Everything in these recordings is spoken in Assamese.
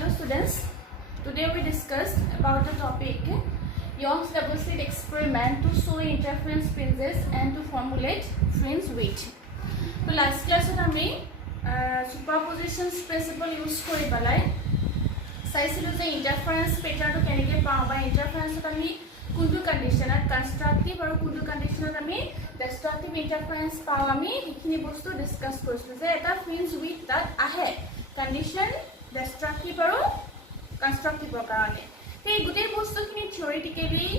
Hello students, today we discussed about the topic Young's double slit experiment to show interference fringes and to formulate fringe weight. So last class we superposition principle use kori balai saisilu je interference pattern to keneke pao ba interference ami kuntu condition constructive aru kuntu condition ami destructive interference pao ami ekhini bostu discuss korisu je eta fringe weight that ahe condition destructive aru constructive karone te gutei bostu khini theoretically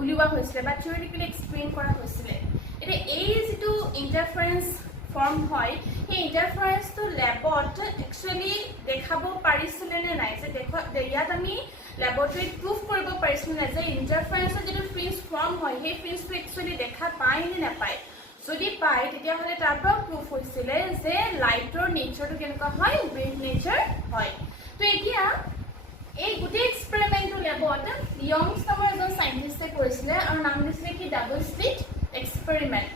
uliwa hoisile ba theoretically explain kora hoisile ete ei jitu interference form hoy he interference to labot actually dekhabo parisile ne nai je dekho yat ami laboratory proof koribo parisile na je interference jitu fringe form hoy he fringe to actually dekha pai ne na pai যদি পাই তেতিয়া হলে তাৰপৰা প্ৰুফ হৈছিলে যে লাইটৰ নেচাৰটো কেনেকুৱা হয় ওয়েভ নেচাৰ হয় তো এতিয়া এই গুটি এক্সপেৰিমেন্টটো ল্যাবত ইয়ংস নামৰ এজন সাইন্টিস্টে কৰিছিলে আৰু নাম দিছিলে কি ডাবল স্লিট এক্সপেৰিমেন্ট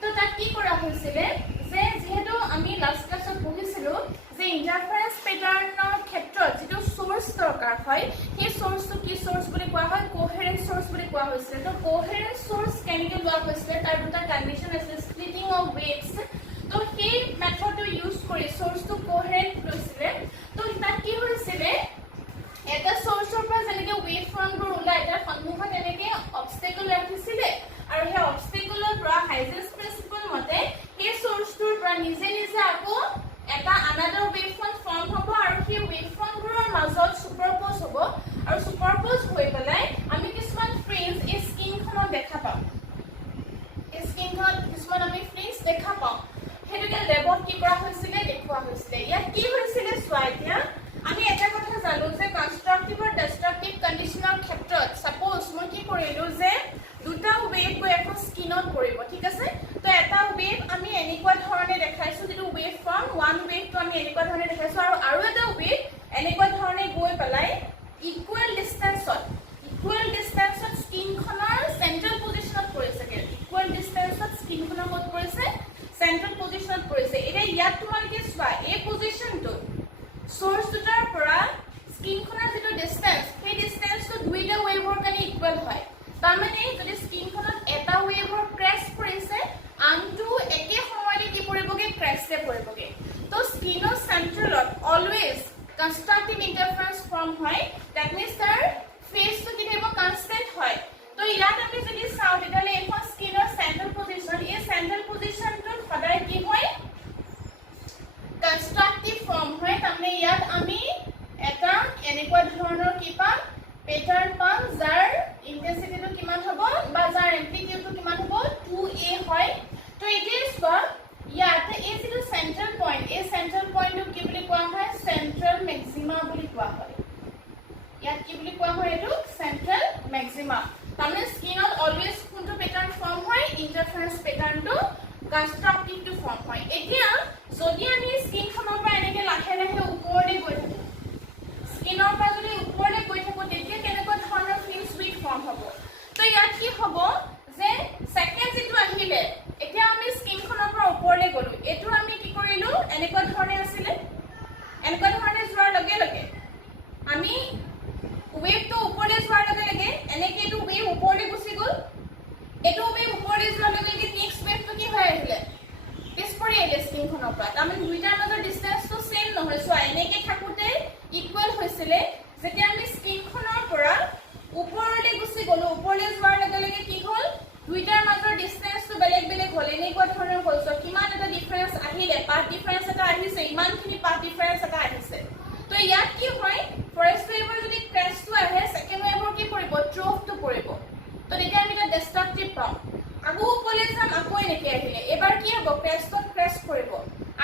তো তাত কি কৰা হৈছিলে যে যেহেতু আমি লাষ্ট ক্লাছত পঢ়িছিলো যে ইন্টাৰফাৰেন্স প্যাটাৰ্নৰ ক্ষেত্ৰত যেটো সোৰ্স দৰকাৰ হয় সেই সোৰ্সটো কি সোৰ্স বুলি কোৱা হয় কোহেৰেন্ট সোৰ্স বুলি কোৱা হৈছিলে তো কোহেৰেন্ট সোৰ্স কেনেকৈ লোৱা হৈছিলে তাৰ দুটা কন্ডিশন আছে স্প্লিটিং অফ ওয়েভস তো সেই মেথডটো ইউজ কৰি সোৰ্সটো কোহেৰেন্ট লৈছিলে তো তাত কি হৈছিলে এটা সোৰ্সৰ পৰা যেনেকৈ ওয়েভ ফ্ৰণ্টবোৰ ওলাই তাৰ সন্মুখত এনেকৈ অবস্টেকল ৰাখিছিলে আৰু সেই অবস্টেকলৰ পৰা হাইজেন্স প্ৰিন্সিপল মতে সেই সোৰ্সটোৰ পৰা নিজে নিজে আকৌ এটা আনাদাৰ ওয়েভ ফ্ৰণ্ট ফৰ্ম হ'ব আৰু সেই ওয়েভ ফ্ৰণ্টবোৰৰ মাজত সুপাৰপোজ হ'ব আৰু সুপাৰপোজ হৈ পেলাই আমি কিছুমান ফ্ৰিঞ্জ এই স্কিনখনত দেখা পাম এই স্কিনখনত কিছুমান আমি ফ্ৰিঞ্জ দেখা পাম হেতুকে ল্যাবত কি কৰা হৈছিলে দেখুৱা হৈছিলে ইয়াত কি হৈছিলে চোৱা এতিয়া আমি এটা কথা জানো যে কনস্ট্ৰাকটিভ আৰু ডিস্ট্ৰাকটিভ কন্ডিশনৰ ক্ষেত্ৰত সাপোজ মই কি কৰিলো যে দুটা ওয়েভ গৈ এখন স্কিনত পৰিব ঠিক আছে তো এটা ওয়েভ আমি এনেকুৱা ধৰণে দেখাইছো যেটো ওয়েভ ফৰ্ম ওয়ান ওয়েভটো আমি এনেকুৱা ধৰণে দেখাইছো আৰু এটা ওয়েভ এনেকুৱা ধৰণে গৈ পেলাই ইকুৱেল ডিসটেন্সত স্কিনখনৰ সেন্ট্ৰেল পজিশনত পৰিছে ইকুৱেল ডিসটেন্সত স্কিনখনৰ ক'ত পৰিছে সেন্ট্ৰেল পজিশনত পৰিছে এটা ইয়াত তোমালোকে চোৱা এই পজিশনটো সোৰ্স দুটাৰ পৰা স্কিনখনৰ যেটো ডিসটেন্স সেই ডিসটেন্সটো দুইটা ওয়েভৰ কাৰণে ইকুৱেল হয় তাৰমানে যদি স্কিনখনত এটা ওয়েভৰ ক্ৰেশ পৰিছে আনটো একে সময়তে কি পৰিবগে ক্ৰেশে পৰিবগে তো স্কিনৰ সেন্ট্ৰেলত অলৱেজ কনস্ট্ৰাকটিভ ইন্টাৰফাৰেন্স ফৰ্ম হয় দ্যাট মিন্স তাৰ ফেজটো কি থাকিব কনস্ট্যান্ট হয় তো ইয়াত আমি যদি চাও তেতিয়ালে এখন স্কিনৰ সেন্ট্ৰেল পজিশন এই সেন্ট্ৰেল পজিশনটো সদায় কি হয় কনস্ট্ৰাকটিভ ফৰ্ম হয় তাৰমানে ইয়াত আমি এটা এনেকুৱা ধৰণৰ কি পাম প্যাটাৰ্ন পাম যাৰ ইন্টেন্সিটিটো কিমান হ'ব বা যাৰ এম্প্লিটিউডটো কিমান হ'ব 2a হয় তো এতিয়া চোৱা ইয়াত এই যেটো সেন্ট্ৰেল পইণ্ট এই সেন্ট্ৰেল পইণ্টটো কি বুলি কোৱা হয় সেন্ট্ৰেল ম্যাক্সিমা বুলি কোৱা হয় ইয়াত কি বুলি কোৱা হয় এটো সেন্ট্ৰেল ম্যাক্সিমা তাৰমানে স্কিনত অলৱেজ কোনটো প্যাটাৰ্ন ফৰ্ম হয় ইন্টাৰফাৰেন্স প্যাটাৰ্নটো কনস্ট্ৰাকটিভটো ফৰ্ম হয় এতিয়া যদি আমি স্কিনখনৰ পৰা এনেকৈ লাহে লাহে ওপৰলৈ গৈ থাকো স্কিনৰ পৰা যদি ওপৰলৈ গৈ থাকো তেতিয়া কেনেকুৱা ধৰণৰ ফ্ৰিঞ্জ উইথ ফৰ্ম হ'ব তো ইয়াত কি হ'ব যে সেকেন্ড যেটো আহিলে এতিয়া আমি স্কিনখনৰ পৰা ওপৰলৈ গলো এটো আমি কি কৰিলো এনেকুৱা ধৰণে আছিলে এনেকুৱা ধৰণে যোৱাৰ লগে লগে আমি ওয়েভটো ওপৰলৈ যোৱাৰ লগে লগে এনেকৈ এটো ওয়েভ ওপৰলৈ গুচি গল এটো ওয়েভ ওপৰলৈ যোৱাৰ লগে লগে নেক্সট ওয়েভটো কি হৈ আহিলে পিছপৰি আহিলে স্কিনখনৰ পৰা তাৰমানে দুইটাৰ মাজৰ ডিসটেন্সটো সেম নহয় সো এনেকৈ থাকোতে ইকুৱেল হৈছিলে যেতিয়া আমি স্কিনখনৰ পৰা ওপৰলৈ গুচি গলো ওপৰলৈ যোৱাৰ লগে লগে কি হ'ল দুইটাৰ মাজৰ ডিসটেন্সটো বেলেগ বেলেগ হ'ল এনেকুৱা ধৰণৰ হ'ল সো কিমান এটা ডিফাৰেন্স আহিলে পাথ ডিফাৰেন্স এটা আহিছে ইমানখিনি পাথ ডিফাৰেন্স এটা আহিছে তো ইয়াত কি হয় ফাৰ্স্ট ওয়েভৰ যদি ক্ৰেশটো আহে সেকেন্ড ওয়েভৰ কি পৰিব ট্ৰফটো পৰিব তো তেতিয়া আমি এটা ডিস্ট্ৰাকটিভ পাম আকৌ ওপৰলৈ যাম আকৌ এনেকৈ আহিলে এবাৰ কি হ'ব ক্ৰেশটো ক্ৰেশ পৰিব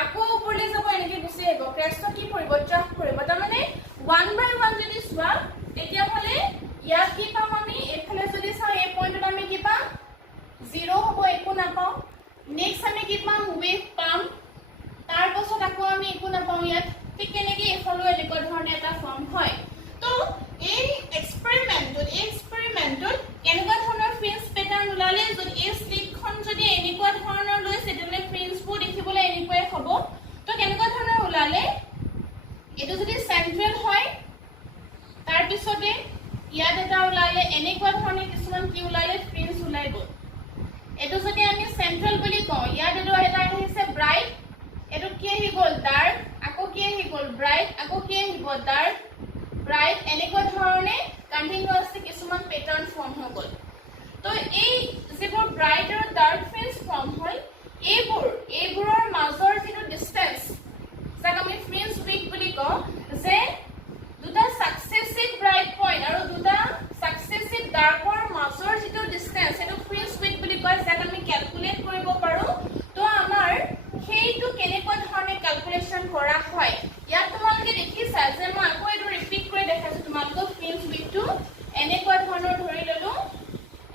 আকৌ ওপৰলৈ যাব এনেকৈ গুচি আহিব ক্ৰেশটো কি পৰিব ট্ৰফ পৰিব তাৰমানে ওয়ান বাই ওয়ান যদি চোৱা তেতিয়া হলে ইয়াত কি পাম আমি এফালে যদি চাও এই পইণ্টত আমি কি পাম 0 হ'ব একো নাপাও নেক্সট আমি কি পাম ওয়েভ পাম ওলালে এনেকুৱা ধৰণে কিছুমান কি ওলালে ফ্ৰিঞ্জ ওলাই গ'ল এটো যদি আমি সেন্ট্ৰাল বুলি কওঁ ইয়াত এটো এটা আহিছে ব্ৰাইট এটো কি আহি গ'ল ডাৰ্ক আকৌ কি আহি গ'ল ব্ৰাইট আকৌ কি আহিব ডাৰ্ক ব্ৰাইট এনেকুৱা ধৰণে কন্টিনিউয়াসলি কিছুমান প্যাটাৰ্ন ফৰ্ম হৈ গ'ল তো এই যিবোৰ ব্ৰাইট আৰু ডাৰ্ক ফ্ৰিঞ্জ ফৰ্ম হয় এইবোৰৰ মাজৰ যিটো ডিসটেন্স যাক আমি ফ্ৰিঞ্জ উইক বুলি কওঁ যে দুটা সাকসেসিভ ব্ৰাইট পইণ্ট আৰু দুটা সাকসেসিভ ডাৰ্কৰ মাজৰ যিটো ডিসটেন্স এটো ফ্ৰিঞ্জ উইক বুলি কয় যাক আমি ক্যালকুলেট কৰিব পাৰো তো আমাৰ সেইটো কেনেকুৱা ধৰণে ক্যালকুলেশন কৰা হয় ইয়াত তোমালোকে দেখিছা যে মই আকৌ এটো ৰিপিট কৰি দেখাইছো তোমালোকক ফ্ৰিঞ্জ উইকটো এনেকুৱা ধৰণৰ ধৰি ললো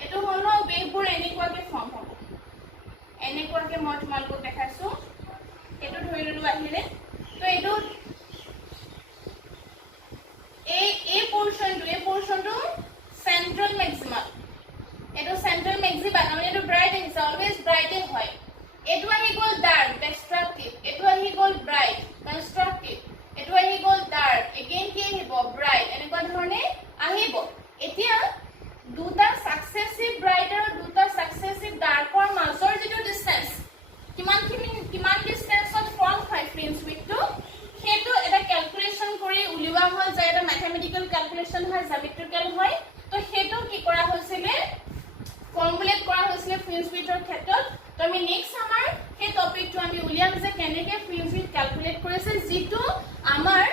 এটো হলো বেবোৰ এনেকুৱাকে ফৰ্ম হ'ব এনেকুৱাকে মই তোমালোকক দেখাইছো এটো ধৰি ললো আহিলে তো এটো এই পোৰশনটো সেন্ট্ৰাল ম্যাক্সিমাম এটো সেন্ট্ৰাল ম্যাক্সিমাম মানে এটো ব্ৰাইট ইজ অলৱেজ ব্ৰাইটে হয় এটো আহি গ'ল ডাৰ্ক ডিস্ট্ৰাকটিভ এটো আহি গ'ল ব্ৰাইট কনস্ট্ৰাকটিভ এটো আহি গ'ল ডাৰ্ক এগেইন কি আহিব ব্ৰাইট এনেকুৱা ধৰণে আহিব এতিয়া দুটা সাকসেসিভ ব্ৰাইট আৰু দুটা সাকসেসিভ ডাৰ্কৰ মাজৰ যেটো ডিসটেন্স কিমান ডিসটেন্সত ফৰ্ম হয় ফ্ৰিঞ্জ উইকটো হেতু এটা ক্যালকুলেশন কৰি উলিওৱা হয় যে এটা ম্যাথমেটিক্যাল ক্যালকুলেশন হয় জ্যামিতিক্যাল হয় তো হেতু কি কৰা হৈছিলে ফৰ্মুলেট কৰা হৈছিলে ফ্ৰিঞ্জ উইকৰ ক্ষেত্ৰত তো আমি নেক্সট আমাৰ সেই টপিকটো আমি উলিয়াম যে কেনেকৈ ফ্ৰিঞ্জ উইক ক্যালকুলেট কৰিছে যেটো আমাৰ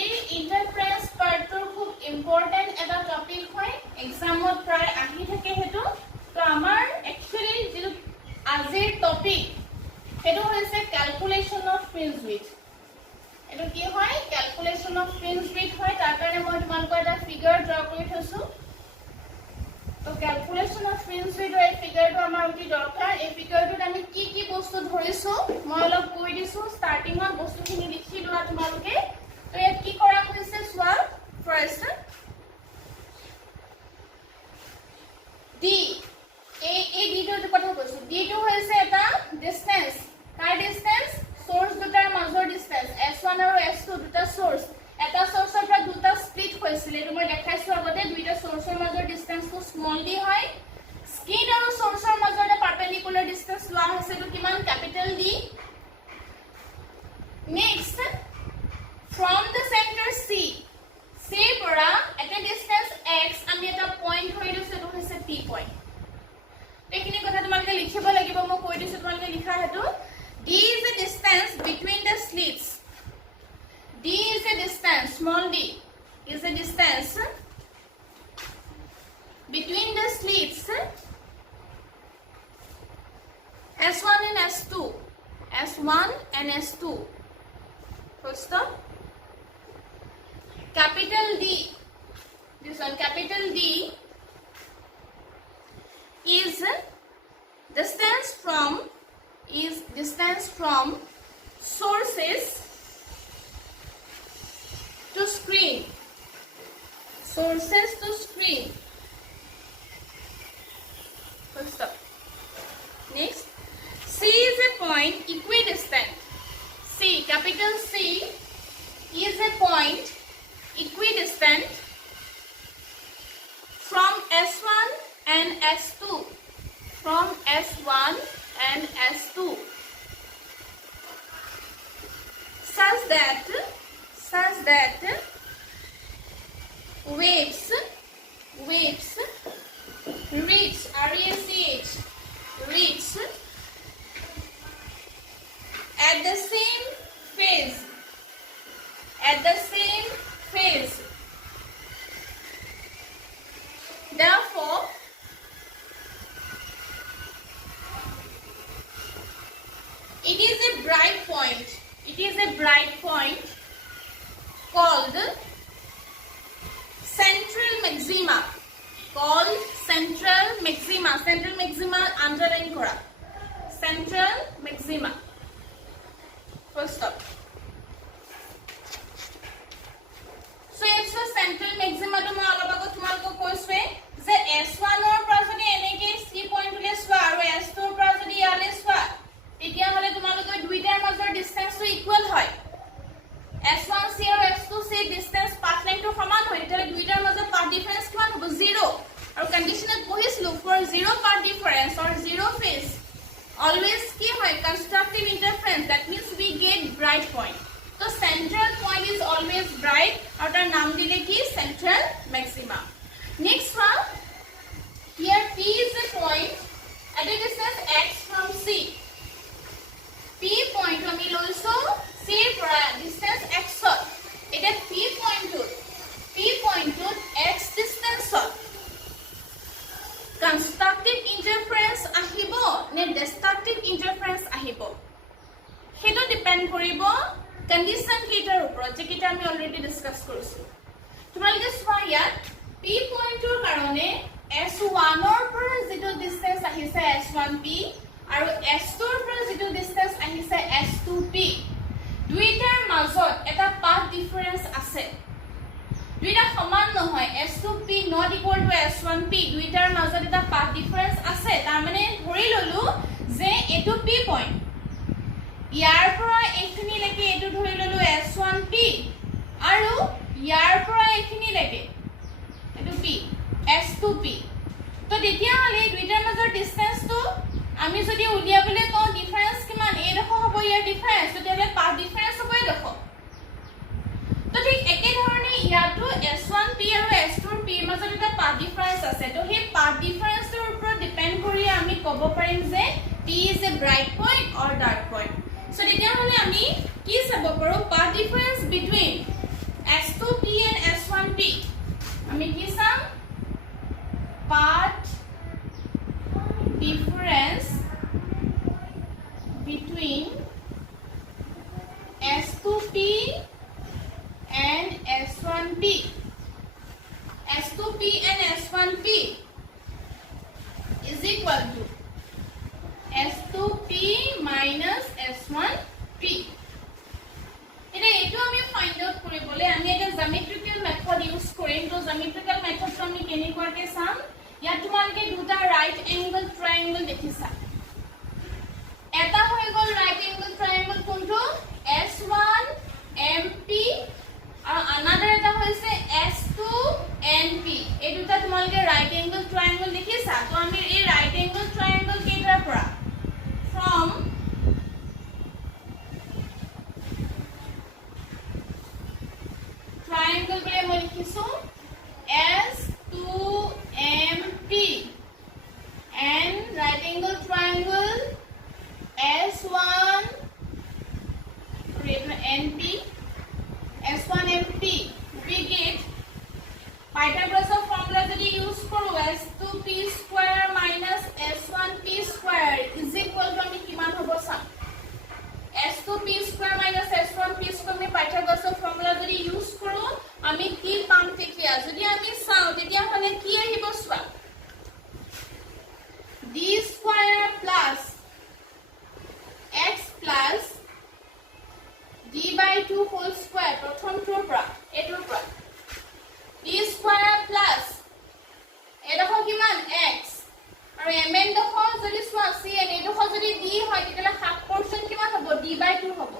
এই ইন্টাৰফাৰেন্স পাৰ্টৰ খুব ইম্পৰ্টেন্ট এটা টপিক হয় এক্সামত প্ৰায় আহি থাকে হেতু তো আমাৰ একচুয়ালি যেটো আজিৰ টপিক হেতু হৈছে ক্যালকুলেশন অফ ফ্ৰিঞ্জ উইক এটো কি হয় ক্যালকুলেশন অফ ফ্ৰিঞ্জ উইক হয় তাৰ কাৰণে মই তোমালোকৰ এটা ফিগাৰ ড্ৰ কৰি থৈছো তো ক্যালকুলেশন অফ ফ্ৰিঞ্জ উইকৰ এই ফিগাৰটো আমাৰ অতি দৰকাৰ এই ফিগাৰটোত আমি কি বস্তু ধৰিছো মই অলপ কৈ দিছো ষ্টাৰ্টিংত বস্তুখিনি লিখি লোৱা তোমালোকে তো ইয়াত কি কৰা হৈছে চোৱা ফাৰ্ষ্ট ডি এই ডিটোৰ কথা কৈছো ডিটো হৈছে এটা ডিসটেন্স কাৰ ডিসটেন্স সোৰ্স দুটাৰ মাজৰ ডিসটেন্স s1 আৰু s2 দুটা সোৰ্স এটা সোৰ্সৰ পৰা দুটা স্প্লিট হৈছিল এটো মই দেখাইছো আগতে দুইটা সোৰ্সৰ মাজৰ ডিসটেন্সটো স্মল d হয় স্কিন আৰু সোৰ্সৰ মাজৰ এটা পাৰপেন্ডিকুলাৰ ডিসটেন্স লোৱা হৈছে তো কিমান capital D next from the center c পৰা এটা ডিসটেন্স x আমি এটা পয়েন্ট হৈ লৈছো এটো হৈছে p পয়েন্ট এইখিনি কথা তোমালোকে লিখিব লাগিব মই কৈ দিছো তোমালোকে লিখা হেতু D is the distance between the slits. D is the distance, small d is the distance between the slits S1 and S2. S1 and S2. Full stop. Capital D. This one, capital D is distance from sources to screen. Sources to screen. Full stop. Next, C is a point equidistant. C, capital C is a point equidistant from S1 and S2. From S1 and S2 such that waves reach at the same phase therefore it is a bright point called central maxima underline kora central maxima full stop so it's a central maxima to মই অলপ আগত তোমালোকক কৈছোৱে যে S1 ৰ পৰা যদি এনেকে C পইণ্ট লৈ সোৱা আৰু S2 ৰ পৰা যদি ইয়ালে সোৱা তেতিয়া হলে তোমালোকৰ দুইটাৰ মাজৰ ডিসটেন্সটো ইকুয়াল হয় S1C আৰু S2C ডিসটেন্স পাথ লাইন পইণ্টৰ সমান হয় তেতিয়াহ'লে দুইটাৰ মাজত পাথ ডিফাৰেন্স কিমান হ'ব 0 আৰু কন্ডিশনত পঢ়িছিলো for 0 path difference or 0 phase always কি হয় constructive interference that means we get bright point so central point is always bright আৰু তাৰ নাম দিলে কি central maxima next one here P is a point at a distance x from C P point আমি লৈছো C পৰা distance x এটা P point to x distance constructive interference আহিব নে destructive interference আহিব হেটো ডিপেন্ড কৰিব কন্ডিশন কেইটাৰ ওপৰত যে কেইটা আমি অলৰেডি ডিসকাস কৰিছো তোমালোকে চোৱা ইয়াত P পইণ্টৰ কাৰণে S1 ৰ পৰা যেটো ডিসটেন্স আহিছে S1P আৰু S2 ৰ পৰা যেটো ডিসটেন্স আহিছে S2P দুইটাৰ মাজত এটা পাথ ডিফাৰেন্স আছে দুইটা সমান নহয় S2P not equal to S1P দুইটাৰ মাজত এটা পাথ ডিফাৰেন্স আছে তাৰ মানে ধৰি ললো যে এটো P পইণ্ট ইয়াৰ পৰা এইখিনি লৈকে এটো ধৰি ললো S1P আৰু ইয়াৰ পৰা এইখিনি লৈকে এটো P S2P তো তেতিয়া হলে দুইটাৰ মাজৰ ডিসটেন্সটো আমি যদি উলিয়াবলে কওঁ ডিফাৰেন্স কিমান এই দেখো হ'ব ইয়াৰ ডিফাৰেন্স তেতিয়াহলে পাথ ডিফাৰেন্স হ'ব এই দেখো তো ঠিক একে ধৰণে ইয়াটো S1P আৰু S2P মাজত এটা পাথ ডিফাৰেন্স আছে তো সেই পাথ ডিফাৰেন্সৰ ওপৰত ডিপেন্ড কৰি আমি ক'ব পাৰিম যে P is a bright point or dark point so তেতিয়া হলে আমি কি চাব পাৰো path difference between S2P and S1P আমি কি চাম path difference between S2P and S1P S2P and S1P is equal to S2P minus S1P এটা এটো আমি ফাইন্ড আউট কৰিবলে আমি এটা জ্যামিতিক্যাল মেথড ইউজ কৰিম তো জ্যামিতিক্যাল মেথডটো আমি কেনেকুৱাকে চাম ইয়াত তোমালোকে দুটা ৰাইট এংগল ট্ৰায়াঙ্গল দেখিছা এটা হৈ গল ৰাইট এংগল ট্ৰায়াঙ্গল কোনটো S1MP আৰু আনাদাৰ এটা হৈছে S2NP এই দুটা তোমালোকে ৰাইট এংগল ট্ৰায়াঙ্গল দেখিছা তো আমি এই ৰাইট এংগল ট্ৰায়াঙ্গল কেইটাৰ পৰা from triangle বলে মই লিখিছো S2MP and right angle triangle S1NP we get Pythagoras formula যদি ইউজ কৰো S2P square minus S1P square is equal to আমি কিমান হ'ব চাম S2P square minus S1P square আমি Pythagoras formula যদি ইউজ কৰো আমি কি পাম তেতিয়া যদি আমি চাও তেতিয়া হলে কি আহিব চোৱা D square plus x plus d by 2 whole square প্ৰথমটোৰ পৰা এটোৰ পৰা d square plus এডোখৰ কিমান x আৰু mn ডোখৰ যদি চোৱা c n এডোখৰ যদি d হয় তেতিয়া হাফ পোৰশন কিমান হ'ব d by 2 হ'ব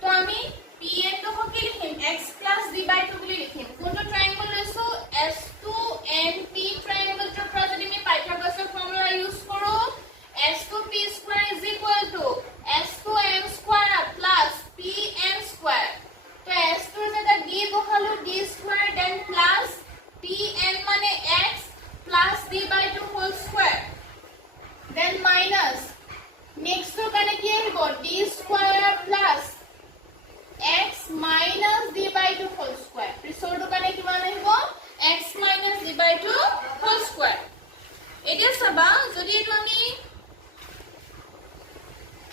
তো আমি p n ডোখৰ কি লিখিম x plus d by 2 বুলি লিখিম কোনটো ট্ৰায়াঙ্গল লৈছো S2NP ট্ৰায়াঙ্গল টোৰ পৰা যদি আমি পাইথাগোৰাছৰ ফৰ্মুলা ইউজ কৰো S2P square is equal to S2n square plus pn square তো S2 যেটা d বহালো d square then plus pn মানে x plus d by 2 whole square then minus next to কানে কি আহিব d square plus x minus d by 2 whole square ৰিসোৰ্টো কানে কিমান আহিব x minus d by 2 whole square এটা সবা যদি এটো আমি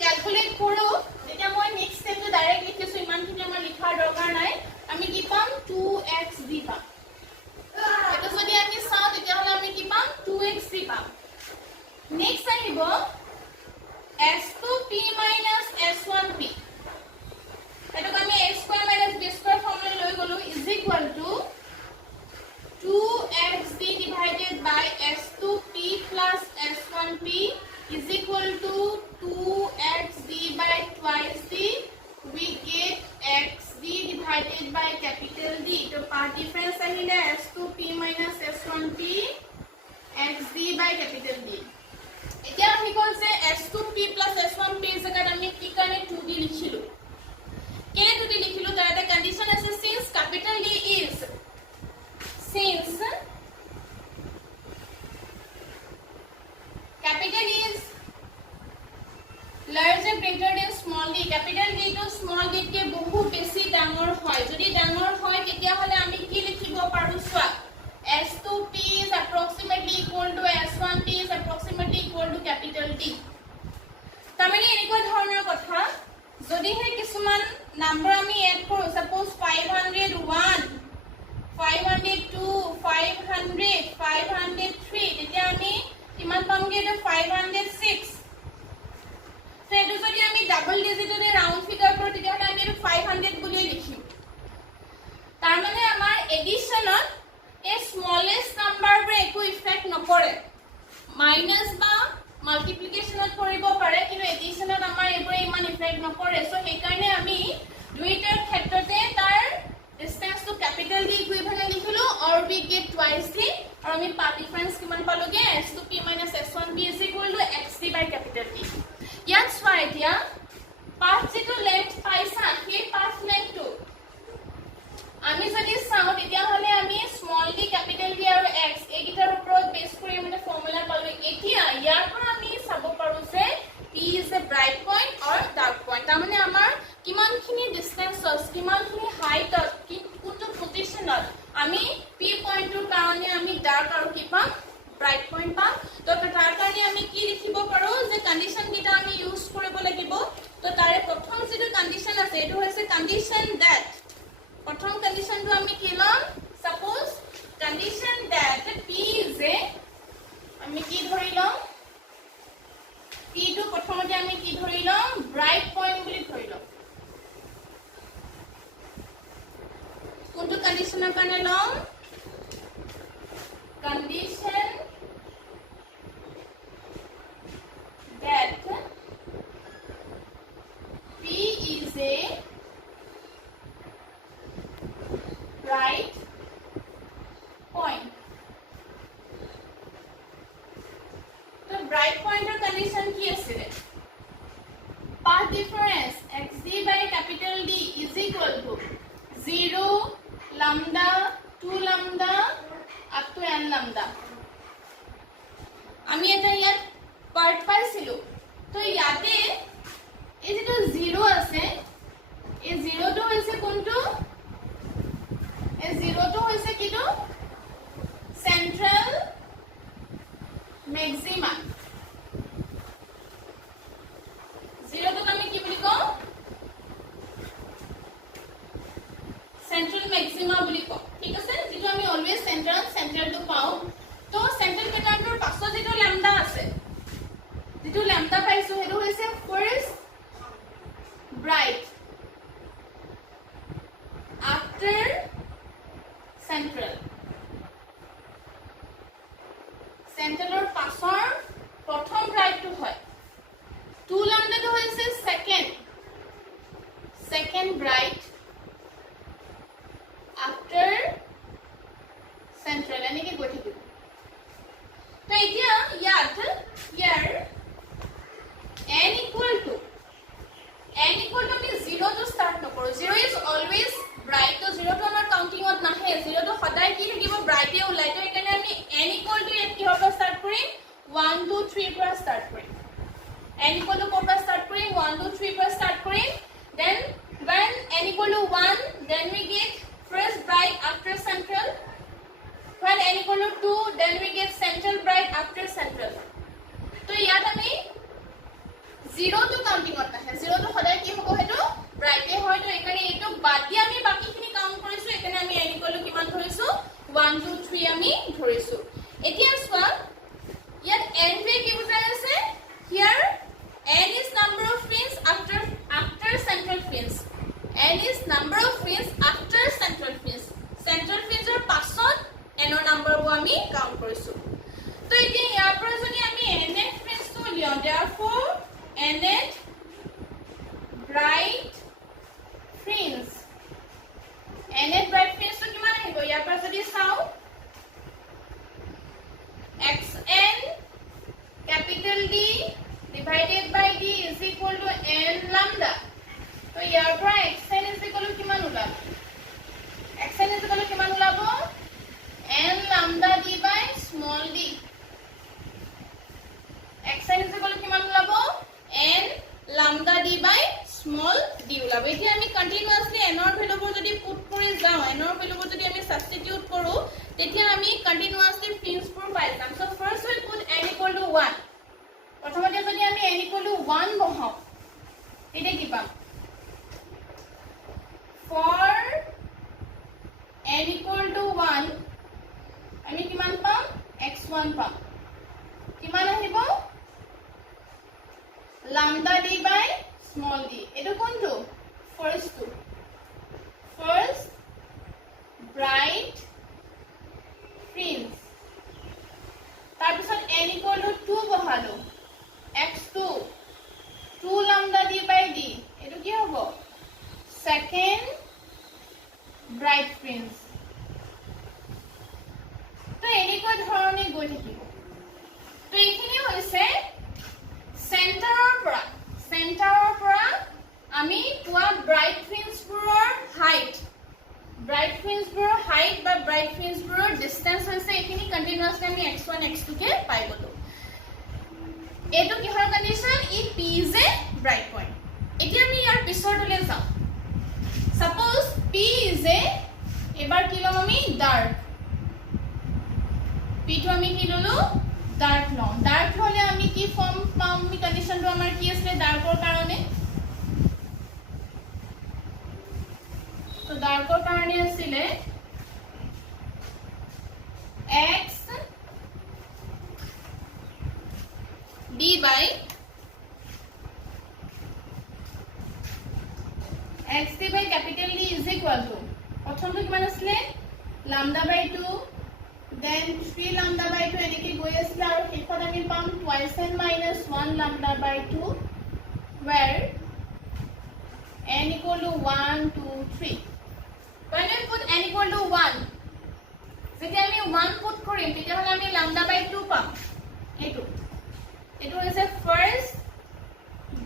ক্যালকুলেট কৰো এটা মই নেক্সট স্টেপটো ডাইৰেক্ট লিখিছো ইমানখিনি আমাৰ লিখাৰ দৰকাৰ নাই আমি কি পাম 2xd পাম এটা যদি আমি চাও তেতিয়া হলে আমি কি পাম 2xd পাম নেক্সট আহিব S2P minus S1P এটা আমি a square minus b square formula লৈ গলো is equal to 2xd divided by S2P plus S1P is equal to 2xd by twice d we get xd divided divided by capital D. तो part difference আহিলে S2P minus S1P XD by capital D. এতিয়া আমি কল যে S2P plus S1P জায়গাত আমি কি কাৰণে 2D লিখিলো কেনে 2D লিখিলো তাৰ এটা কন্ডিশন আছে since capital D is capital D is larger greater than small d capital D to small d के বহু বেছি ডাঙৰ হয় যদি ডাঙৰ হয় তেতিয়া হলে আমি কি লিখিব পাৰো সোৱা S2P is approximately equal to S1P is approximately equal to capital D তামানে এনেকুৱা ধৰণৰ কথা যদি হে কিছুমান নাম্বাৰ আমি এড কৰো suppose 501 502 500 503 তেতিয়া আমি কিমান পামগে এটা 506 তো এটো যদি আমি ডাবল ডিজিটে রাউন্ড ফিগার কৰো তেতিয়া হলে আমি 500 বুলি লিখিম তাৰ মানে আমাৰ এডিশনত এ স্মলেস্ট নাম্বাৰ ৰে একো ইফেক্ট নকৰে মাইনাস বা মাল্টিপ্লিকেশনত কৰিব পাৰে কিন্তু এডিশনত আমাৰ এবোৰে ইমান ইফেক্ট নকৰে সো সেই কাৰণে আমি দুইটাৰ ক্ষেত্ৰতে তাৰ distance to capital D equivalent লিখিলো or we get twice d আৰু আমি পার্ট ডিফারেন্স কিমান পালোগে S2P S1P is equal to XD by capital D ইয়াত সোৱা এতিয়া পার্ট যেটো লেন্থ পাইছা সেই পার্ট লেন্থটো আমি যদি চাও তেতিয়া হলে আমি স্মল d ক্যাপিটাল D আৰু x এইগিটাৰ ওপৰত বেস কৰি আমি ফৰ্মুলা পালো এতিয়া ইয়াৰ পৰা আমি চাব পাৰো যে p is a bright point or dark point তাৰ মানে আমাৰ কিমানখিনি ডিসটেন্সস কিমানখিনি হাইটত কোনটো পজিশনত আমি p পইণ্টৰ কাৰণে আমি ডাৰ্ক আৰু কি পাম ব্ৰাইট পইণ্ট পাম তো তাৰ কাৰণে আমি কি লিখিব পাৰো যে কন্ডিশন কিটা আমি ইউজ কৰিব লাগিব তো তাৰে প্ৰথম যেটো কন্ডিশন আছে এটো হৈছে কন্ডিশন দ্যাট প্ৰথম কন্ডিশনটো আমি কি লম suppose condition that p is a আমি কি ধৰি লম p টু প্ৰথমতে আমি কি ধৰি লম ব্ৰাইট পইণ্ট বুলি ধৰি লম কোনটো কন্ডিশনৰ কাৰণে লম condition that p is a bright point the bright pointer condition ki asile path difference xd by capital D is equal to 0 lambda 2 lambda up to n lambda আমি এটা ইয়াত পার্ট পাইছিলো তো ইয়াতে এই যেটো 0 আছে এই 0 টো হৈছে কোনটো এই 0 টো হৈছে কিটো সেন্ট্রাল ম্যাক্সিমা 0 টো আমি কি বুলি কও সেন্ট্রাল ম্যাক্সিমা বুলি কও ঠিক আছে যেটো আমি অলওয়েজ সেন্ট্রাল টু পাও তো সেন্ট্রাল প্যাটাৰ্নৰ পাছত যেটো ল্যামডা আছে যেটো ল্যামডা পাইছো হেটো হৈছে ফাৰ্স্ট ব্ৰাইট আফটাৰ সেন্ট্ৰালৰ পাছৰ প্ৰথম ব্ৰাইটটো হয় 2 ল্যামডাটো হৈছে সেকেন্ড ব্ৰাইট after central यानी कि गो ठीक तो এতিয়া ইয়াত ইয়াৰ n equal to আমি 0 to start নকৰো 0 is always bright তো 0 to আমাৰ কাউন্টিংত নাহে 0 to সদায় কি থাকিব ব্ৰাইটে ওলাই তো একাৰণে আমি n equal to ইয়াত কিহৰ পৰা start কৰিম 1 2 3 পৰা start কৰিম n equal to পৰা start কৰিম 1 2 3 পৰা start কৰিম then when n equal to 1 then we get first bright after central when n equal to 2 then we get central bright after central तो ইয়াত আমি 0 to counting होता है 0 to সদায় কি হ'ব হেতু ব্রাইটে হয় তো এখানে এটো বাদ দি আমি বাকিখিনি কাউন্ট কৰিছো এখানে আমি n equal to কিমান ধৰিছো 1 2 3 আমি ধৰিছো এতিয়া সোৱা ইয়াত n বে কি বুজাই আছে here n is number of fins after central fins n is number of fins after central fins or পাছত n or number বো আমি কাউন্ট কৰিছো তো এতিয়া ইয়াৰ পৰা যদি আমি nth fins তো Leo therefore nth bright fins n at bright fringe তো কিমান আহিব ইয়াৰ পৰা যদি চাও xn capital D divided by D is equal to n lambda তো ইয়াৰ পৰা xn is equal to কিমান ওলাব xn is equal to কিমান ওলাব n lambda D by small d xn is equal to কিমান ওলাব n lambda d by small d ওলাব এতিয়া আমি কন্টিনিউয়াসলি n ৰ ভ্যালুবোৰ যদি পুট কৰি যাও n ৰ ভ্যালুবোৰ যদি আমি সাবস্টিটিউট কৰো তেতিয়া আমি কন্টিনিউয়াসলি ফ্ৰিন্জবোৰ পাই যাম so first we put n equal to 1 প্ৰথমতে যদি আমি n equal to 1 বহাও এটা কি পাম for n equal to 1 আমি কিমান পাম x1 পাম কিমান আহিব lambda d by small d etu kontu first bright fringe tar pisot n equal to 2 bohalo x2 2 lambda d by d etu ki hobo second bright fringe to eniko dhorone goi thakibo to ekhini hoise center পৰা আমি পোৱা ব্ৰাইট ফ্ৰিঞ্জবোৰৰ হাইট বা ব্ৰাইট ফ্ৰিঞ্জবোৰৰ ডিসটেন্স হৈছে এখিনি কন্টিনিউয়াসলি আমি x1 x2 কে পাই গলো এটো কিহৰ কন্ডিশন ই p is a bright point এতিয়া আমি ইয়াৰ পিছৰলৈ যাও সাপোজ p ইজ এ এবাৰ কি লম আমি ডাৰ্ক p টো আমি কি ললো ডাৰ্ক হলে আমি কি ফৰ্ম পাম মি কন্ডিশনটো আমাৰ কি আছে ডাৰ্কৰ কাৰণে তো ডাৰ্কৰ কাৰণে আছিল x d by capital D is equal to প্ৰথমটো কিমান আছিল lambda by 2 then 3 lambda by 2 এনেকে গৈ আছিল আৰু শেষত আমি পাম twice n minus 1 lambda by 2 where n equal to 1 2 3 when we put n equal to 1 যেতিয়া আমি 1 পুট কৰিম তেতিয়া হলে আমি lambda by 2 পাম এটো হৈছে first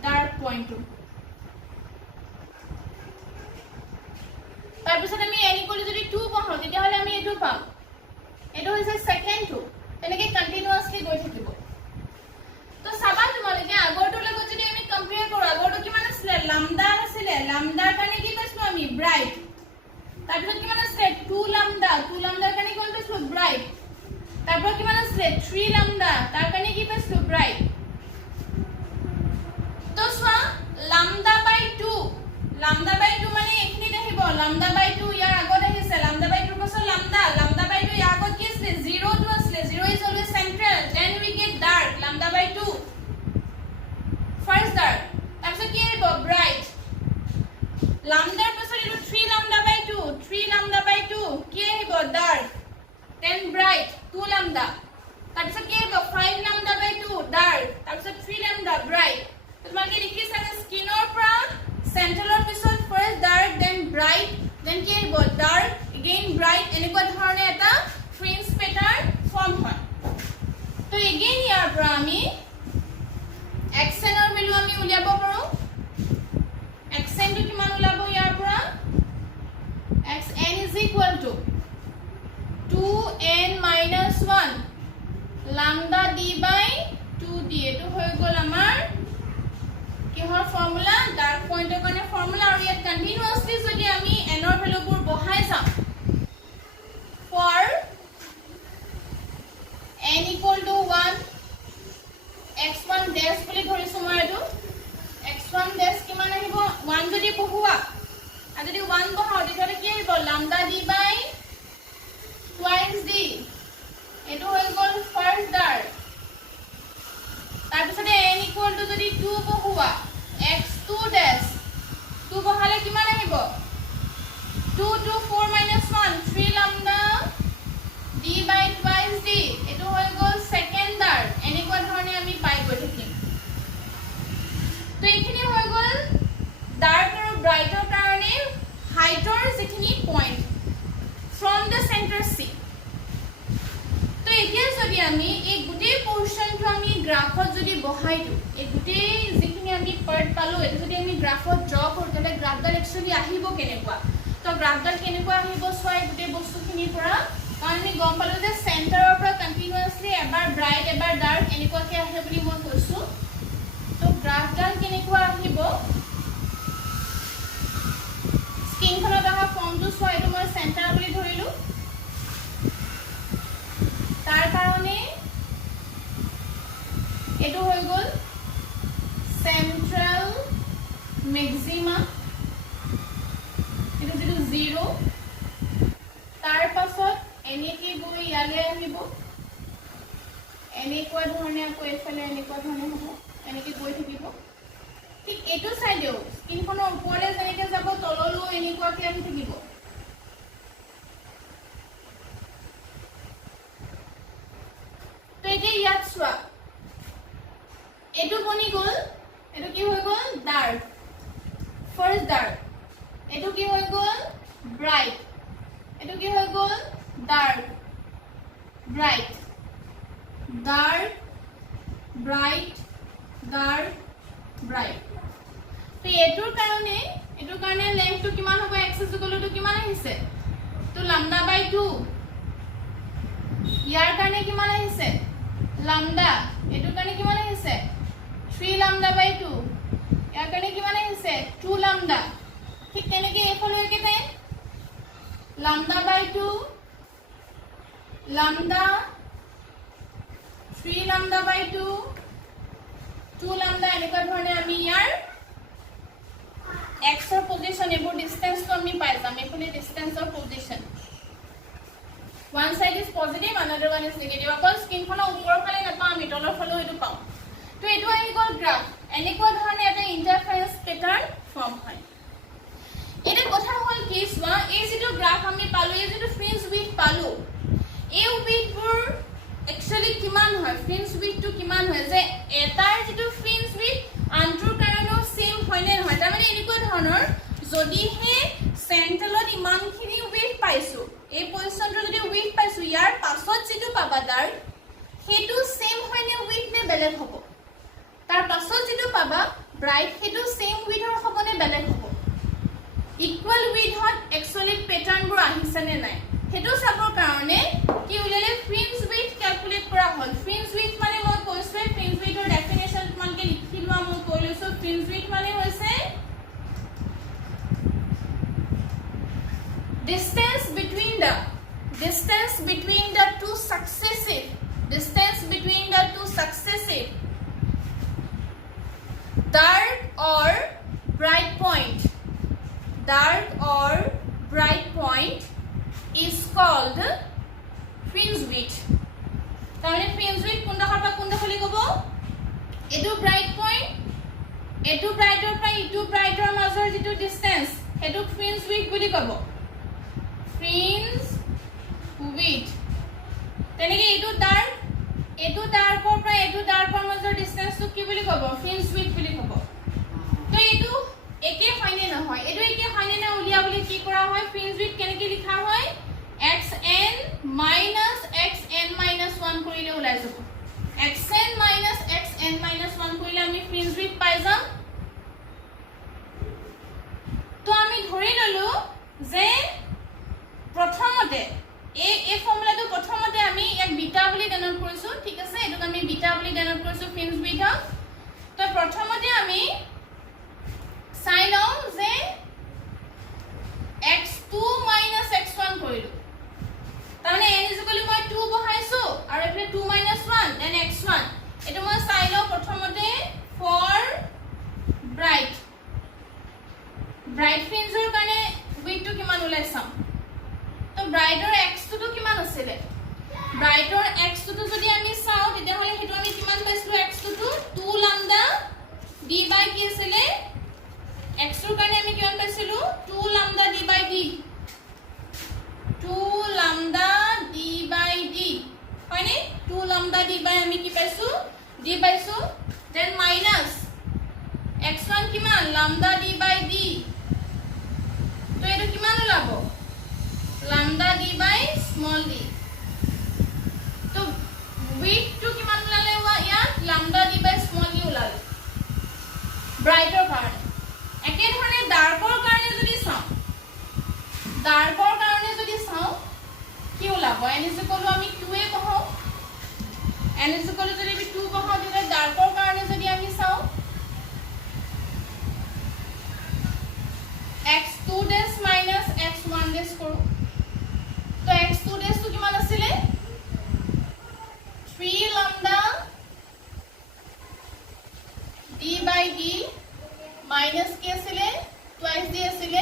dark point তাৰ পিছত আমি n equal to যদি 2 পাওঁ তেতিয়া হলে আমি এটো পাম এটো হৈছে সেকেন্ড টু তেনেকে কন্টিনিউয়াসলি গৈ থাকিব তো সাবা তোমালকে আগৰটো লগত যদি আমি কম্পেয়াৰ কৰো আগৰটো কিমান আছিল lambda কাৰণে কি পাইছো আমি ব্ৰাইট তাৰপিছত কিমান আছিল 2 lambda কাৰণে কোন পাইছো ব্ৰাইট তাৰপৰ কিমান আছিল 3 lambda তাৰ কাৰণে কি পাইছো ব্ৰাইট তো সোৱা lambda by 2 মানে এখিনি দেখিব lambda by 2 ইয়াৰ আগত আহিছে lambda by 2 পাছত lambda by 2 ইয়াৰ আগত কি আছিল 0 to আছিল 0 is always central then we get dark lambda by 2 first dark তাৰপিছত কি আহিব bright lambda পাছত ইটো 3 lambda by 2 কি আহিব dark then bright 2 lambda তাৰপিছত কি আহিব 5 lambda by 2 dark তাৰপিছত 3 lambda bright তোমালোকে দেখিছা যে স্কিনৰ পৰা সেন্ট্ৰেলৰ পিছত first dark then bright then কি আহিব dark again bright এনেকুৱা ধৰণে এটা ফ্ৰিঞ্জ প্যাটাৰ্ন ফৰ্ম হয় তো again ইয়াৰ পৰা আমি xn ৰ ভ্যালু আমি উলিয়াব পাৰো xn টো কিমান উলাব ইয়াৰ পৰা xn is equal to 2n minus 1 lambda d by 2d এটো হৈ গল আমাৰ কিহৰ ফৰ্মুলা ডাৰ্ক পইণ্টৰ কাৰণে ফৰ্মুলা আৰু ইয়াত কন্টিনিউয়াসলি যদি আমি n ৰ ভ্যালুবোৰ বহাই যাম for n equal to 1 x1 dash বুলি ধৰিছো মই এটো x1 dash কিমান আহিব 1 যদি বহুৱা আৰু যদি 1 বহাও তেতিয়া কি আহিব lambda d by twice d এটো হৈ গল first dark তাৰ পিছতে n equal to যদি 2 বহুৱা x2 dash 2 বহালে কিমান আহিব 2 to 4 minus 1 3 lambda d by twice d এটো হৈ গল সেকেন্ড dark এনেকুৱা ধৰণে আমি পাই গৈ থাকিম তো এইখিনি হৈ গল ডাৰ্ক আৰু ব্ৰাইটৰ কাৰণে হাইটৰ যিখিনি পইণ্ট আমি এই গুটেই পোৰশনটো আমি গ্ৰাফত যদি বহাই দিও এই গুটেই যিখিনি আমি পাৰ্ট পালো এটো যদি আমি গ্ৰাফত ড্ৰ কৰো তেলে গ্ৰাফডাল একচুয়ালি আহিব কেনেকুৱা তো গ্ৰাফডাল কেনেকুৱা আহিব সোৱাই গুটেই বস্তুখিনিৰ পৰা কাৰণ আমি গম পালো যে সেন্টাৰৰ পৰা কন্টিনিউয়াসলি এবাৰ ব্ৰাইট এবাৰ ডাৰ্ক এনেকুৱাকে আহে বুলি মই কৈছো তো গ্ৰাফডাল কেনেকুৱা আহিব স্ক্ৰীনখনত অহা ফৰ্মটো সোৱাই এটো মই সেন্টাৰ বুলি ধৰিলো তাৰ কাৰণে এটো হৈ গল সেন্ট্ৰাল ম্যাক্সিমা এটো যেটো 0 তাৰ পাছত এনেকি গৈ ইয়ালে আহিব এনেকুৱা ধৰণে আকৌ এফালে এনেকুৱা ধৰণে হ'ব এনেকি গৈ থাকিব ঠিক এটো সাইডেও স্ক্ৰীনখনৰ ওপৰলে যেনেকে যাব তললৈ এনেকুৱাকে আহি থাকিব তো এতিয়া ইয়াত চোৱা এটো বনি গল এটো কি হৈ গল ডার্ক ফার্স্ট ডার্ক এটো কি হৈ গল ব্রাইট এটো কি হৈ গল dark bright dark bright dark bright তো এটোৰ কাৰণে লেন্থটো কিমান হ'ব এক্সেস গলটো কিমান আহিছে তো লম্বা বাই 2 ইয়াৰ কাৰণে কিমান আহিছে লম্বা এটোৰ কাৰণে কিমান আহিছে 3 lambda by 2 ইয়াৰ কাৰণে কিমান আহিছে 2 lambda ঠিক তেনেকৈ এফালৈকে তাই lambda by 2 lambda 3 lambda by 2 2 lambda এনেকুৱা ধৰণে আমি ইয়াৰ x ৰ পজিশন এবোৰ ডিসটেন্স তো আমি পাই যাম এফালে distance of position one side is positive another one is negative অকল স্ক্ৰীনখনৰ ওপৰৰ ফালে নাপাওঁ আমি তলৰ ফালেও এটো পাওঁ তো এটো আহি গল গ্ৰাফ এনেকুৱা ধৰণে এটা ইন্টাৰফাৰেন্স প্যাটাৰ্ন ফৰ্ম হয় এটা কথা হল কি সোৱা এই যেটো গ্ৰাফ আমি পালো এই যেটো ফ্ৰিঞ্জ উইথ পালো এই উইথবোৰ একচুয়ালি কিমান হয় ফ্ৰিঞ্জ উইথটো কিমান হয় যে এটাৰ যেটো ফ্ৰিঞ্জ উইথ আনটোৰ কাৰণেও সেম হয় নে নহয় তাৰ মানে এনেকুৱা ধৰণৰ যদি হে সেন্ট্ৰেলত ইমানখিনি উইথ পাইছো এই পজিশনটো যদি উইথ পাইছো ইয়াৰ পাছত যেটো পাবা ডাৰ্ক হেতু সেম হয় নে উইথ নে বেলেগ হ'ব তাৰ পাছত যেটো পাবা ব্ৰাইট হেতু সেম উইথৰ হ'বনে বেলেগ হ'ব ইকুয়াল উইথত একচুয়ালি প্যাটাৰ্নবোৰ আহিছে নে নাই হেতু চাবৰ কাৰণে কি উলিয়ালে ফ্ৰিঞ্জ উইথ ক্যালকুলেট কৰা হ'ল ফ্ৰিঞ্জ উইথ মানে মই কৈছো ফ্ৰিঞ্জ উইথৰ ডেফিনেশন তোমালকে লিখি লোৱা মই কৈ লৈছো ফ্রিঞ্জ উইথ মানে হৈছে distance between the two successive dark or bright point is called fringe width তাহলে fringe width কোনডখৰ পৰা কোনডখৰলৈ গব এটো bright point এটো ব্ৰাইটৰ পৰা ইটো ব্ৰাইটৰ মাজৰ যেটো ডিসটেন্স হেতু fringe width বুলি কব fringe width তেনেকে এটো ডাৰ্কৰ পৰা এটো ডাৰ্কৰ মাজৰ ডিসটেন্সটো কি বুলি কব fringe width বুলি কব তো এটো একে হয়নে নহয় এটো একে হয়নে না উলিয়া বুলি কি কৰা হয় fringe width কেনেকৈ লিখা হয় xn xn 1 কৰিলে ওলাই যাব xn xn 1 কৰিলে আমি fringe width পাই যাম তো আমি ধৰি ললো যে প্ৰথমতে এই ফৰ্মুলাটো প্ৰথমতে আমি এক বিটা বুলি ডেনোট কৰিছো ঠিক আছে এটোক আমি বিটা বুলি ডেনোট কৰিছো fringe width তো প্ৰথমতে আমি চাই লওঁ যে x2 x1 কৰিলো তাৰমানে n মই 2 বহাইছো আৰু এফালে 2 1 then x1 এটো মই চাই লওঁ প্ৰথমতে for bright fringeৰ কাৰণে widthটো কিমান ওলাই চাম তো ব্ৰাইটৰ x2 টো কিমান আছিল ব্ৰাইটৰ x2 টো যদি আমি চাও তেতিয়া হলে হেতু আমি কিমান পাইছিলো x2 টো 2 lambda d by কি আছিল x2 ৰ কাৰণে আমি কিমান পাইছিলো 2 lambda d by d 2 lambda d by d হয়নি 2 lambda d by আমি কি পাইছো d পাইছো then minus x1 কিমান lambda d by d তো এটো কিমান ওলাব lambda d by small d তো ডাৰ্কৰ কাৰণে যদি চাওঁ কি ওলাব n = আমি 2 এ কহওঁ n = যদি আমি 2 কহওঁ তেতিয়া ডাৰ্কৰ কাৰণে যদি আমি চাওঁ x2 dash minus x1 dash কৰো তো x2 dash তো কিমান আছিল 3 lambda d by d minus কি আছিল twice d আছিল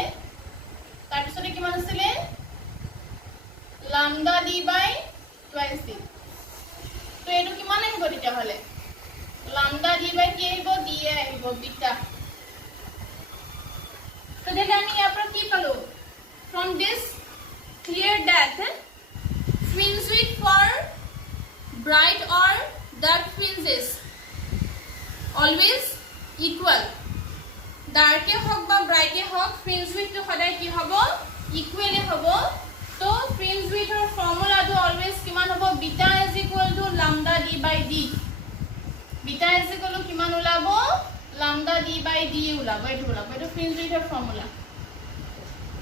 তাৰ পিছতে কিমান আছিল lambda d by twice d তো এটো কিমান আহিব তেতিয়া হলে lambda d by কি আহিব d আহিব বিটা तो then আমি ইয়াৰ পৰা কি পালো from this clear that fringe width for bright or dark fringes always equal dark এ হোক বা bright এ হোক fringe width তো সদায় কি হ'ব equal এ হ'ব তো fringe width or formula তো always কিমান হ'ব beta = lambda d by d beta = কিমান ওলাব lambda d by d ওলাব এটো fringe width or formula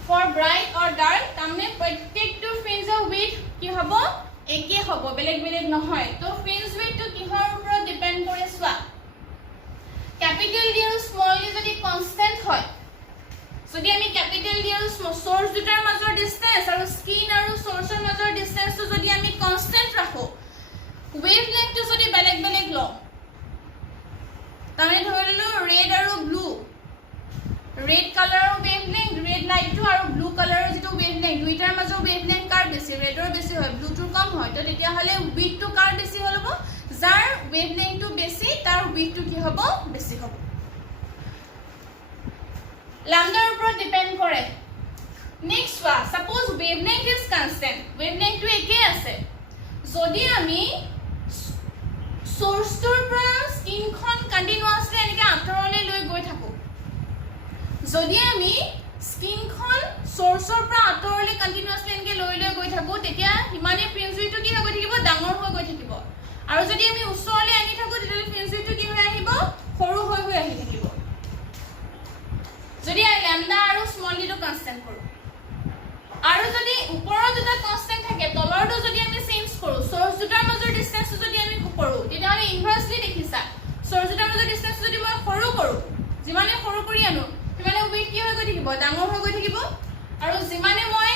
for bright or dark তামনে প্ৰত্যেকটো fringe width কি হ'ব একে হ'ব বেলেগ বেলেগ নহয় তো fringe width তো কিহৰ ওপৰত ডিপেন্ড কৰে সোৱা ক্যাপিটাল D আৰু স্মল d যদি কনস্ট্যান্ট হয় যদি আমি ক্যাপিটাল D আৰু সোৰ্স দুটাৰ মাজৰ ডিসটেন্স আৰু স্কিন আৰু সোৰ্সৰ মাজৰ ডিসটেন্সটো যদি আমি কনস্ট্যান্ট ৰাখো ওয়েভলেংথটো যদি বেলেগ বেলেগ লওঁ তামনে ধৰিলো ৰেড আৰু ব্লু ৰেড কালাৰৰ ওয়েভলেংথ ৰেড লাইটটো আৰু ব্লু কালাৰৰ যেটো ওয়েভলেংথ দুইটাৰ মাজৰ ওয়েভলেংথ কাৰ বেছি ৰেডৰ বেছি হয় ব্লুটোৰ কম হয় তো তেতিয়া হলে উইডটো কাৰ বেছি হ'ব যাৰ ওয়েভলেংথটো বেছি তাৰ উইডটো কি হ'ব বেছি হ'ব lambda ওপৰত ডিপেন্ড কৰে নেক্সট ওয়া সাপোজ ওয়েভলেংথ ইজ কনস্ট্যান্ট ওয়েভলেংথটো একে আছে যদি আমি সোৰ্সটোৰ পৰা স্কিনখন কন্টিনিউয়াসলি এনেকে আঁতৰলৈ লৈ গৈ থাকো যদি আমি স্কিনখন সোৰ্সৰ পৰা আঁতৰলৈ কন্টিনিউয়াসলি এনেকে লৈ গৈ থাকো তেতিয়া হিমানে ফ্ৰিঞ্জ উইথটো কি হৈ থাকিব ডাঙৰ হৈ গৈ থাকিব আৰু যদি আমি ওচৰলৈ আনি থাকো তেতিয়া ফ্ৰিঞ্জ উইথটো কি হৈ আহিব সৰু হৈ আহি থাকিব যদি lambda আৰু স্মল d টো কনস্ট্যান্ট কৰো আৰু যদি ওপৰৰ দুটা কনস্ট্যান্ট থাকে তলৰটো যদি আমি চেঞ্জ কৰো সোৰ্স দুটাৰ মাজৰ ডিসটেন্সটো যদি আমি কৰো তেতিয়া হলে ইনভাৰ্সলি দেখিছা সোৰ্স দুটাৰ মাজৰ ডিসটেন্স যদি মই সৰু কৰো যিমানে সৰু কৰি আনো সিমানে উইথ কি হৈ গৈ থাকিব ডাঙৰ হৈ গৈ থাকিব আৰু যিমানে মই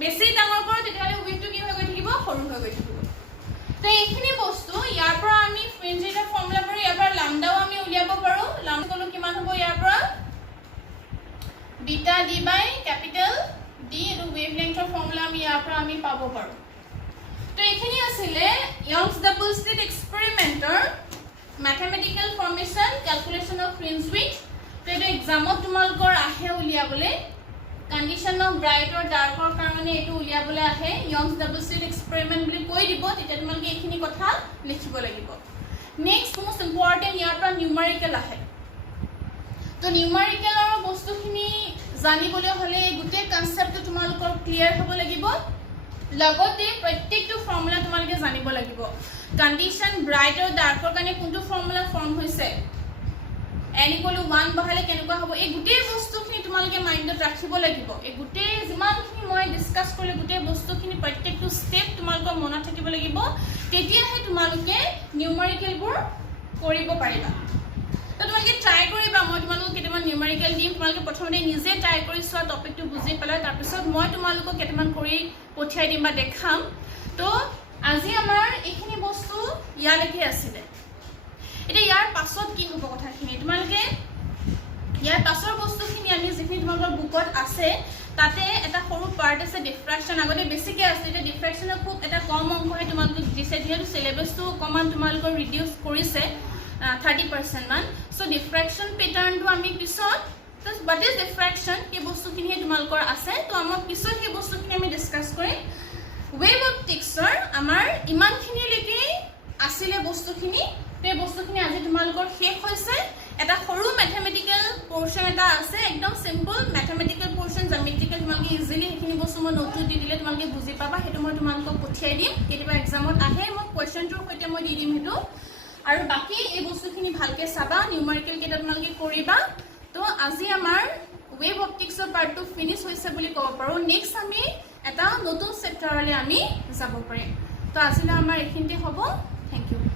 বেছি ডাঙৰ কৰো তেতিয়া হলে উইথটো কি হৈ গৈ থাকিব সৰু হৈ গৈ থাকিব তো এইখিনি বস্তু ইয়াৰ পৰা আমি ফ্ৰিঞ্জ উইথৰ ফৰ্মুলা পৰা ইয়াৰ পৰা lambdaও আমি উলিয়াব পাৰো lambda কিমান হ'ব ইয়াৰ পৰা beta d by capital D এটো ওয়েভলেংথৰ ফৰ্মুলা আমি ইয়াৰ পৰা আমি পাব পাৰো তো এইখিনি আছিল Young's double slit এক্সপেৰিমেন্টৰ mathematical formation calculation of fringe with তো এটা এক্সামত তোমালকৰ আহে উলিয়াবলে কন্ডিশন অফ ব্ৰাইট আৰু ডাৰ্কৰ কাৰণে এটো উলিয়াবলে আহে Young's double slit এক্সপেৰিমেন্ট বুলি কৈ দিব তেতিয়া তোমালকে এইখিনি কথা লিখিব লাগিব নেক্সট মোস্ট ইম্পৰ্টেন্ট ইয়াৰ পৰা নিউমেৰিকেল আহে তো নিউমেৰিকেলৰ বস্তুখিনি জানিবলৈ হলে গুটে কনসেপ্টটো তোমালকৰ ক্লিয়াৰ হ'ব লাগিব লগতে প্ৰত্যেকটো ফৰ্মুলা তোমালকে জানিব লাগিব কন্ডিশন ব্ৰাইট আৰু ডাৰ্কৰ কাৰণে কোনটো ফৰ্মুলা ফৰ্ম হৈছে n = 1 বহালে কেনেকুৱা হ'ব এই গুটে বস্তুখিনি তোমালকে মাইন্ডত ৰাখিব লাগিব এই গুটে যিমানখিনি মই ডিসকাস কৰিলে গুটে বস্তুখিনি প্ৰত্যেকটো স্টেপ তোমালকৰ মনত থাকিব লাগিব তেতিয়াহে তোমালকে নিউমেৰিকেলবোৰ কৰিব পাৰিবা তো তোমালকে ট্ৰাই কৰিবা মই তোমালক কেটেমান নিউমেৰিকেল দিম তোমালকে প্ৰথমতে নিজে ট্ৰাই কৰি সোৱা টপিকটো বুজি পেলাই তাৰ পিছত মই তোমালক কেটেমান কৰি পঠিয়াই দিম বা দেখাম তো আজি আমাৰ এইখিনি বস্তু ইয়ালৈকে আছিল এটা ইয়াৰ পাছত কি হ'ব কথাখিনি তোমালকে ইয়াৰ পাছৰ বস্তুখিনি আমি যিখিনি তোমালকৰ বুকত আছে তাতে এটা সৰু পাৰ্ট আছে ডিফ্ৰেকশন আগতে বেছিকে আছে এটা ডিফ্ৰেকশনৰ খুব এটা কম অংশহে তোমালক দিছে যেহেতু সিলেবাসটো কমান তোমালকৰ ৰিডিউস কৰিছে 30% মান সো ডিফ্ৰেকশন প্যাটাৰ্নটো আমি পিছত তো what is diffraction এই বস্তুখিনি তোমালকৰ আছে তো আমাৰ পিছত এই বস্তুখিনি আমি ডিসকাস কৰিম ওয়েভ অপটিক্সৰ আমাৰ ইমানখিনি লৈকে আছিল বস্তুখিনি এই বস্তুখিনি আজি তোমালকৰ শেষ হৈছে এটা সৰু ম্যাথমেটিক্যাল পোৰশন এটা আছে একদম সিম্পল ম্যাথমেটিক্যাল পোৰশন জ্যামিতিক্যাল তোমালকে ইজিলি এখিনি বস্তু মই নোট দি দিলে তোমালকে বুজি পাবা হেতু মই তোমালকক পঠিয়াই দিম কেতিয়াবা এক্সামত আহে মই কোৱেশ্চনটোৰ সৈতে মই দি দিম হেতু আৰু বাকি এই বস্তুখিনি ভালকে চাবা নিউমেৰিকেল কেটা তোমালকে কৰিবা তো আজি আমাৰ ৱেভ অপটিক্সৰ পাৰ্টটো ফিনিছ হৈছে বুলি ক'ব পাৰোঁ নেক্সট আমি এটা নতুন চেপ্টাৰলৈ আমি যাব পাৰিম তো আজিলৈ আমাৰ এইখিনিতে হ'ব থেংক ইউ